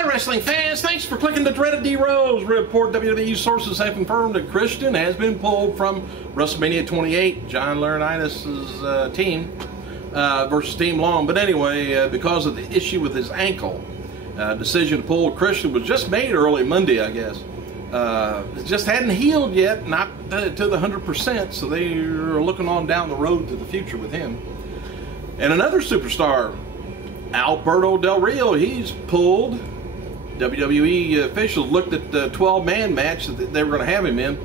Hi wrestling fans, thanks for clicking the dreaded D-Rose report. WWE sources have confirmed that Christian has been pulled from WrestleMania 28, John Laurinaitis' team versus Team Long. But anyway, because of the issue with his ankle, decision to pull Christian was just made early Monday, I guess. It just hadn't healed yet, not to the 100%, so they are looking on down the road to the future with him. And another superstar, Alberto Del Rio, he's pulled. WWE officials looked at the 12-man match that they were going to have him in.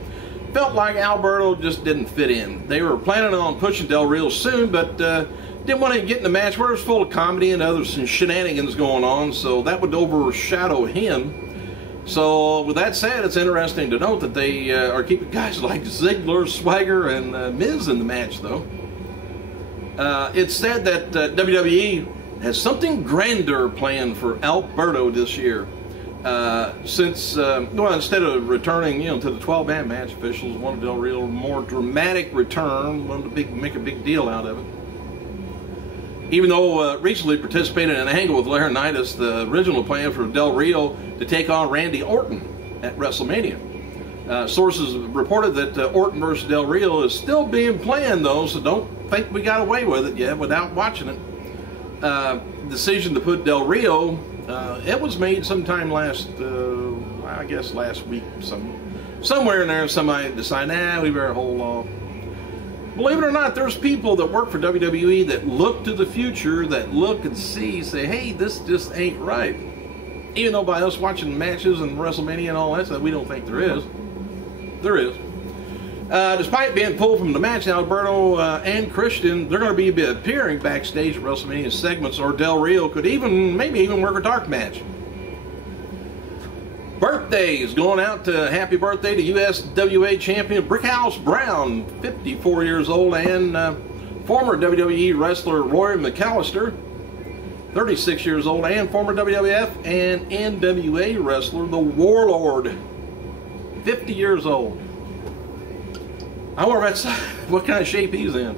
Felt like Alberto just didn't fit in. They were planning on pushing Del Rio soon, but didn't want to get in the match where it was full of comedy and other shenanigans going on, so that would overshadow him. So with that said, it's interesting to note that they are keeping guys like Ziggler, Swagger, and Miz in the match, though. It's said that WWE has something grander planned for Alberto this year. Since, well, instead of returning, to the 12-man match, officials wanted Del Rio a more dramatic return, wanted to make a big deal out of it. Even though recently participated in an angle with Laurinaitis, the original plan for Del Rio to take on Randy Orton at WrestleMania. Sources reported that Orton versus Del Rio is still being planned, though, so don't think we got away with it yet without watching it. Decision to put Del Rio, it was made sometime last, I guess last week, somewhere in there. Somebody decided, we better hold off. Believe it or not, there's people that work for WWE that look to the future, that look and say, hey, this just ain't right. Even though by us watching matches and WrestleMania and all that stuff, we don't think there is. There is. Despite being pulled from the match, Alberto and Christian, they're going to be appearing backstage at WrestleMania segments, or Del Rio could maybe even work a dark match. Birthdays going out to happy birthday to USWA champion Brickhouse Brown, 54 years old, and former WWE wrestler Roy McAllister, 36 years old, and former WWF and NWA wrestler The Warlord, 50 years old. I wonder what kind of shape he's in.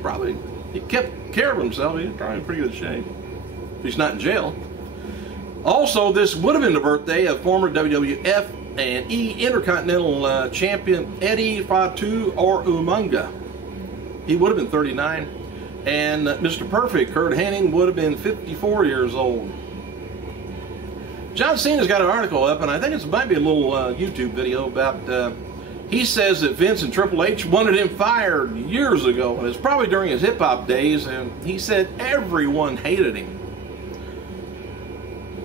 Probably, he kept care of himself. He's probably in pretty good shape. He's not in jail. Also, this would have been the birthday of former WWF and Intercontinental Champion Eddie Fatu or Umaga. He would have been 39. And Mr. Perfect, Kurt Hennig, would have been 54 years old. John Cena's got an article up, and I think it might be a little YouTube video about, he says that Vince and Triple H wanted him fired years ago, and it's probably during his hip-hop days, and he said everyone hated him.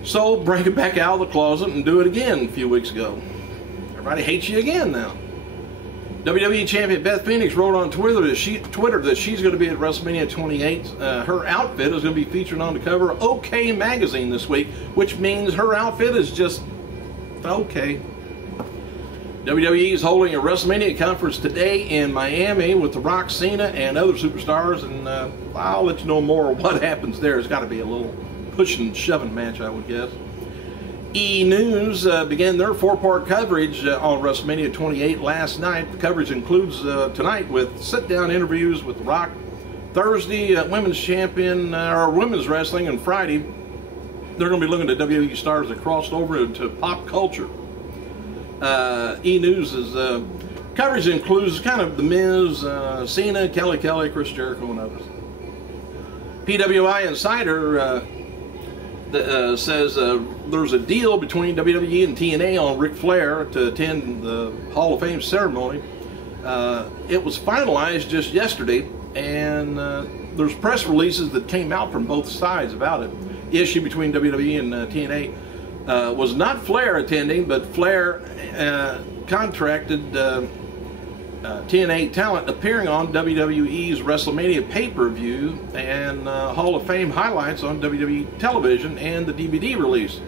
So bring it back out of the closet and do it again a few weeks ago. Everybody hates you again now. WWE Champion Beth Phoenix wrote on Twitter that she's going to be at WrestleMania 28. Her outfit is going to be featured on the cover of OK Magazine this week, which means her outfit is just okay. WWE is holding a WrestleMania conference today in Miami with The Rock, Cena, and other superstars, and I'll let you know more what happens there. It's got to be a little pushing and shoving match, I would guess. E! News began their 4-part coverage on WrestleMania 28 last night. The coverage includes tonight with sit-down interviews with The Rock, Thursday women's champion or women's wrestling, and Friday they're going to be looking at WWE stars that crossed over into pop culture. E! News' coverage includes kind of The Miz, Cena, Kelly, Chris Jericho, and others. PWI Insider says there's a deal between WWE and TNA on Ric Flair to attend the Hall of Fame ceremony. It was finalized just yesterday, and there's press releases that came out from both sides about it. The issue between WWE and TNA was not Flair attending, but Flair contracted TNA talent appearing on WWE's WrestleMania pay-per-view and Hall of Fame highlights on WWE television and the DVD release.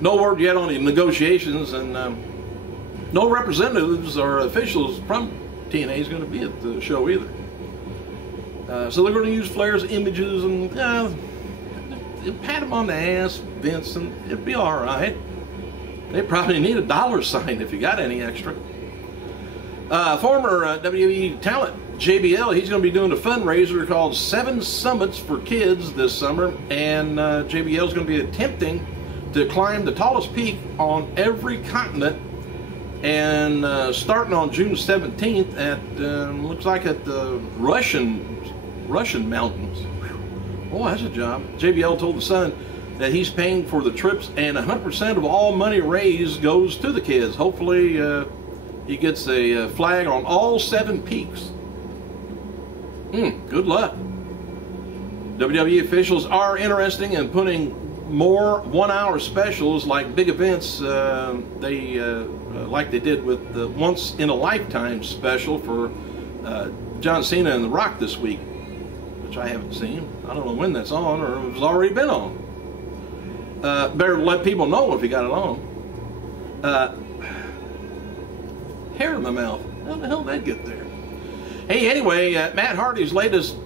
No word yet on the negotiations, and no representatives or officials from TNA is going to be at the show either. So they're going to use Flair's images and pat him on the ass, Vince, and it'd be all right. They probably need a dollar sign if you got any extra. Former WWE talent JBL, he's going to be doing a fundraiser called 7 Summits for Kids this summer, and JBL is going to be attempting to climb the tallest peak on every continent, and starting on June 17th at looks like at the Russian mountains. Boy, that's a job. JBL told The Sun that he's paying for the trips, and 100% of all money raised goes to the kids. Hopefully he gets a flag on all 7 peaks. Good luck. WWE officials are interested in putting more 1-hour specials like big events. Like they did with the Once in a Lifetime special for John Cena and The Rock this week, which I haven't seen. I don't know when that's on, or it's already been on. Better let people know if you got it on. Hair in my mouth. How the hell did that get there? Hey, anyway, Matt Hardy's latest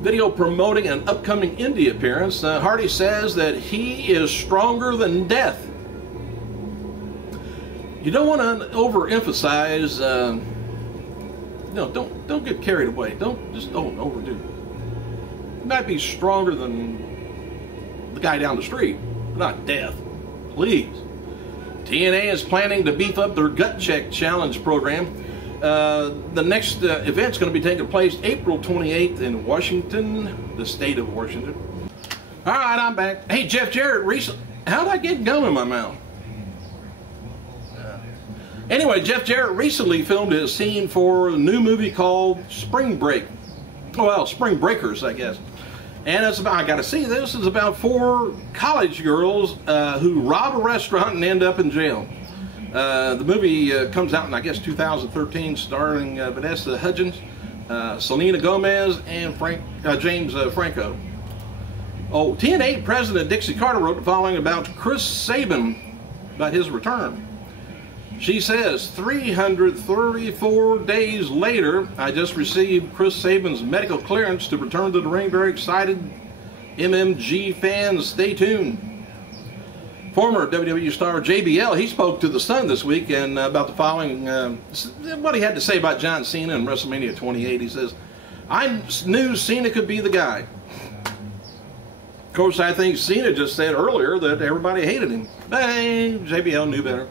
video promoting an upcoming indie appearance. Hardy says that he is stronger than death. You don't want to overemphasize. No, don't get carried away. Don't overdo it. You might be stronger than the guy down the street, but not death. Please. TNA is planning to beef up their Gut Check Challenge program. The next event's going to be taking place April 28th in Washington, the state of Washington. All right, I'm back. Hey, Jeff Jarrett, how'd I get gum in my mouth? Anyway, Jeff Jarrett recently filmed his scene for a new movie called Spring Break. Well, Spring Breakers, I guess. And it's about, I got to see this, is about 4 college girls who rob a restaurant and end up in jail. The movie comes out in, I guess, 2013, starring Vanessa Hudgens, Selena Gomez, and James Franco. Oh, TNA President Dixie Carter wrote the following about Chris Sabin, about his return. She says, 334 days later, I just received Chris Sabin's medical clearance to return to the ring. Very excited. MMG fans, stay tuned. Former WWE star JBL, he spoke to The Sun this week and about the following, what he had to say about John Cena in WrestleMania 28. He says, I knew Cena could be the guy. Of course, I think Cena just said earlier that everybody hated him. Hey, JBL knew better.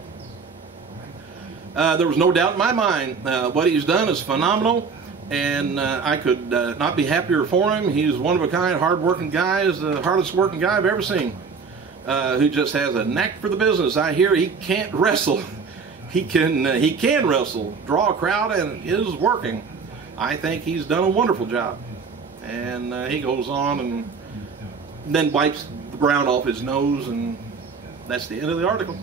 There was no doubt in my mind. What he's done is phenomenal, and I could not be happier for him. He's one of a kind, hard-working guy. He's the hardest working guy I've ever seen, who just has a knack for the business. I hear he can't wrestle. He can wrestle, draw a crowd, and is working. I think he's done a wonderful job. And he goes on and then wipes the brown off his nose, and that's the end of the article.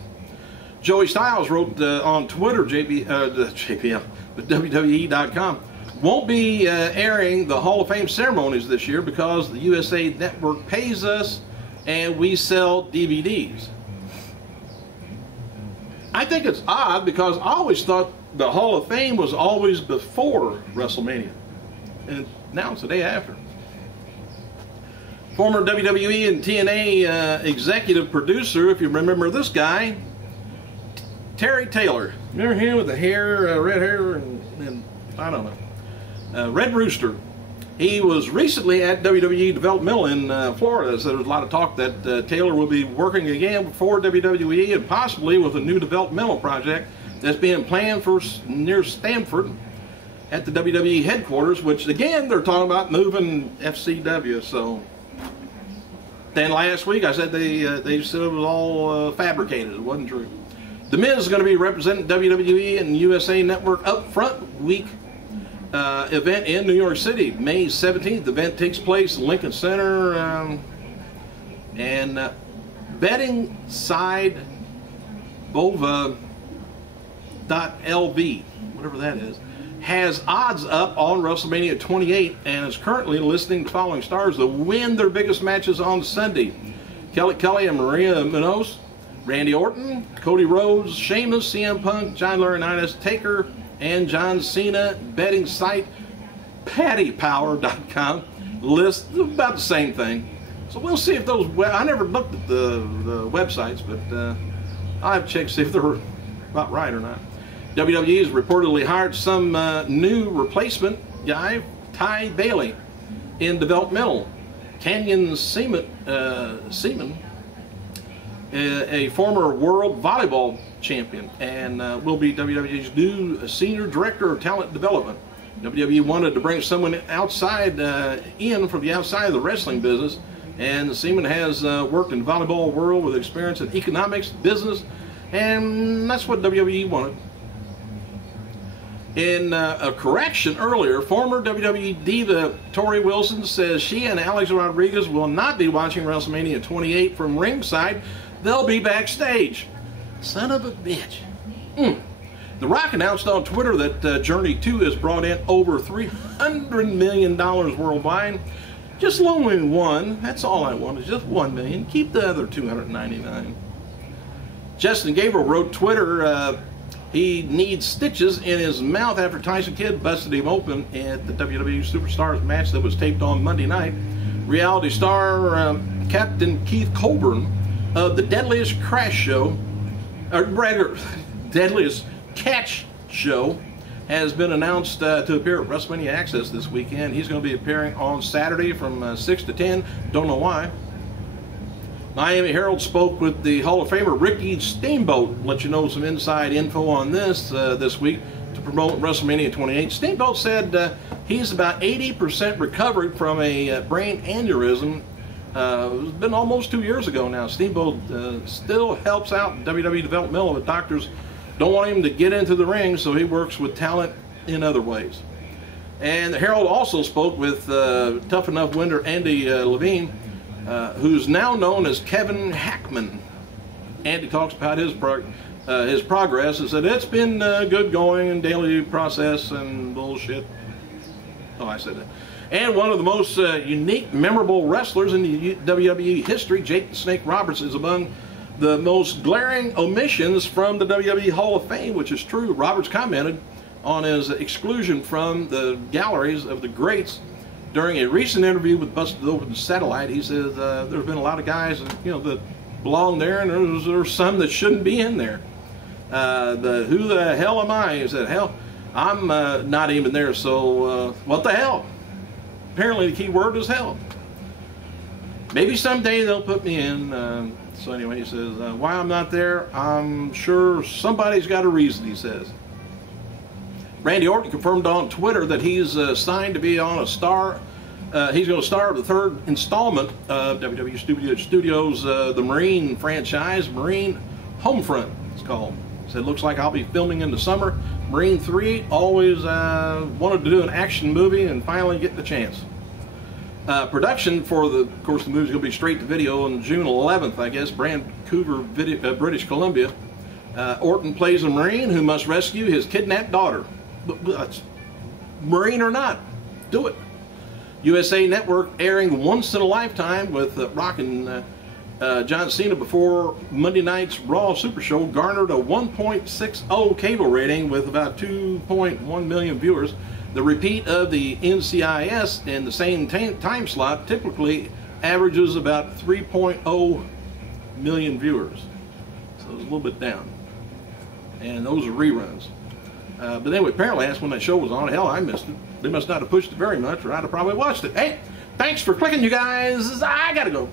Joey Styles wrote on Twitter, JBL, but WWE.com, won't be airing the Hall of Fame ceremonies this year because the USA Network pays us and we sell DVDs. I think it's odd because I always thought the Hall of Fame was always before WrestleMania, and now it's the day after. Former WWE and TNA executive producer, if you remember this guy, Terry Taylor. Remember him with the hair, red hair, and I don't know. Red Rooster. He was recently at WWE Developmental in Florida. So there was a lot of talk that Taylor will be working again for WWE and possibly with a new developmental project that's being planned for near Stamford at the WWE headquarters, which again they're talking about moving FCW. So then last week I said they said it was all fabricated. It wasn't true. The Miz is going to be representing WWE and USA Network Upfront Week event in New York City, May 17th. The event takes place in Lincoln Center, and betting side Bova.lv, whatever that is, has odds up on WrestleMania 28 and is currently listing the following stars to win their biggest matches on Sunday: Kelly and Maria Menounos, Randy Orton, Cody Rhodes, Sheamus, CM Punk, John Laurinaitis, Taker, and John Cena. Betting site PattyPower.com lists about the same thing. So we'll see if those, I never looked at the websites, but I'll have to check to see if they're about right or not. WWE has reportedly hired some new replacement guy, Ty Bailey, in developmental. Canyon Seaman a former world volleyball champion, and will be WWE's new senior director of talent development. WWE wanted to bring someone outside in from the outside of the wrestling business, and Seaman has worked in the volleyball world with experience in economics, business, and that's what WWE wanted. In a correction earlier, former WWE diva Tori Wilson says she and Alex Rodriguez will not be watching WrestleMania 28 from ringside. They'll be backstage. Son of a bitch. The Rock announced on Twitter that Journey 2 has brought in over $300 million worldwide. Just loan me one. That's all I want, is just $1 million. Keep the other $299. Justin Gabriel wrote Twitter, he needs stitches in his mouth after Tyson Kidd busted him open at the WWE Superstars match that was taped on Monday night. Reality star Captain Keith Colburn of the Deadliest Crash Show, or rather, Deadliest Catch Show, has been announced to appear at WrestleMania Access this weekend. He's going to be appearing on Saturday from 6 to 10. Don't know why. Miami Herald spoke with the Hall of Famer Ricky Steamboat. Let you know some inside info on this this week to promote WrestleMania 28. Steamboat said he's about 80% recovered from a brain aneurysm. It's been almost 2 years ago now. Steamboat still helps out WWE developmental, but doctors don't want him to get into the ring, so he works with talent in other ways. And the Herald also spoke with Tough Enough winner Andy Levine, who's now known as Kevin Hackman. Andy talks about his progress and said it's been good going and daily process and bullshit. Oh, I said that. And one of the most unique, memorable wrestlers in the WWE history, Jake the Snake Roberts, is among the most glaring omissions from the WWE Hall of Fame, which is true. Roberts commented on his exclusion from the galleries of the greats during a recent interview with Busted Open Satellite. He says there's been a lot of guys that belong there, and there's some that shouldn't be in there. Who the hell am I? He said, hell, I'm not even there, so what the hell? Apparently the key word is hell. Maybe someday they'll put me in. So anyway, he says, why I'm not there, I'm sure somebody's got a reason, he says. Randy Orton confirmed on Twitter that he's signed to be on a star. He's going to star the third installment of WWE Studios, the Marine franchise, Marine Homefront, it's called. He said, looks like I'll be filming in the summer. Marine 3, always wanted to do an action movie and finally get the chance. Production for of course, the movie's going to be straight to video on June 11th, I guess, Vancouver, British Columbia. Orton plays a Marine who must rescue his kidnapped daughter. Marine or not, do it. USA Network airing Once in a Lifetime with Rock and John Cena before Monday night's Raw Super Show garnered a 1.60 cable rating with about 2.1 million viewers. The repeat of the NCIS in the same time slot typically averages about 3.0 million viewers. So it's a little bit down. And those are reruns. But anyway, apparently that's when that show was on. Hell, I missed it. They must not have pushed it very much, or I'd have probably watched it. Hey, thanks for clicking, you guys. I gotta go.